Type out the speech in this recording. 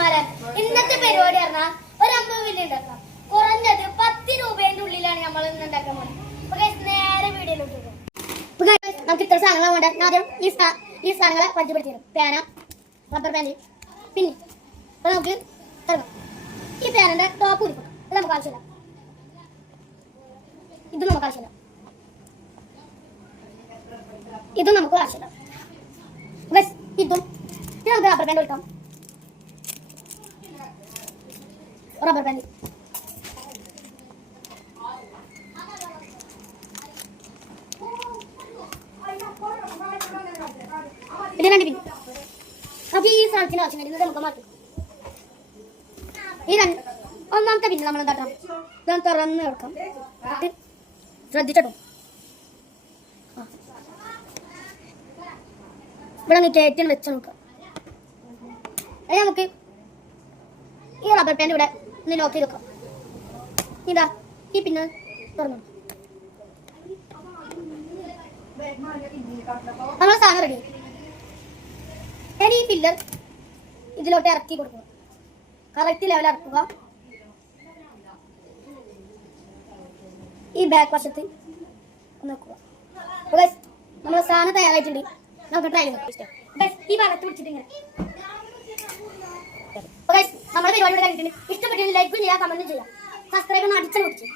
കൂട്ടുകാരന്മാരെ, ഇന്നത്തെ പരിപാടി പറഞ്ഞാൽ ഒരു 50 മില്യൺ ഉണ്ടാക്കാം. കുറഞ്ഞത് 10 രൂപേന്റെ ഉള്ളിലാണ് നമ്മൾ ഇന്ന് ഉണ്ടാക്കാൻ പോകുന്നത്. നേരെ വീഡിയോയിലോട്ട് പോകും. നമുക്ക് ഇത്ര സാധനങ്ങൾ വേണ്ട. ആദ്യം ഈ സാധനങ്ങളെ പരിചയപ്പെടുത്തി തരും. പേന, റബ്ബർ ബാൻഡ്, പിന്നെ അപ്പൊ നമുക്ക് തുടങ്ങാം. ഈ പേനന്റെ ടോപ്പ് കുടിക്കും. ഇത് നമുക്ക് ആവശ്യമില്ല. ഇതും നമുക്ക് ആവശ്യമില്ല. ഇതും നമുക്ക് ആവശ്യമില്ല. ഇതും ഇത് നമുക്ക് റബ്ബർ ബാൻഡ് കൊടുക്കാം. റബ്ബർ ബാൻഡ് ഇത് രണ്ട് പിൻ. നമുക്ക് ഈ സാധനത്തിന് ആവശ്യം വരുന്നത് നമുക്ക് മാറ്റും. ഈ ഒന്നാമത്തെ പിന്നിൽ നമ്മൾ എന്താക്കാം, ഇതൊന്ന് തുറന്ന് എടുക്കാം. ശ്രദ്ധിച്ചിട്ടോ, ഇവിടെ കയറ്റി വെച്ച് നോക്കാം. അതിന് നമുക്ക് ഈ റബ്ബർ ബാൻഡ് ഇവിടെ ഒന്ന് ലോക്ക് ചെയ്ത് വെക്കാം. ഇതാ ഈ പിന്നെ തുറന്നു നമ്മൾ സാധനം റെഡി. ഞാൻ ഈ ഫില്ലർ ഇതിലോട്ട് ഇറക്കി കൊടുക്കുക. കറക്റ്റ് ലെവൽ ഇറക്കുക. ഈ ബാക്ക് വശത്ത് നോക്കുക. നമ്മൾ സാധനം തയ്യാറായിട്ടുണ്ട്. നമുക്ക് ട്രൈ ചെയ്യാം. ഈ ഭാഗത്ത് പിടിച്ചിട്ട് ഇങ്ങനെ നമ്മുടെ പരിപാടി കഴിഞ്ഞിട്ടുണ്ട്. ഇഷ്ടപ്പെട്ടിട്ടുണ്ടെങ്കിൽ ലൈക്കും ചെയ്യാം, കമന്റും ചെയ്യാം. സബ്സ്ക്രൈബ് ഒന്ന് അടിച്ചു കൊടുക്കും.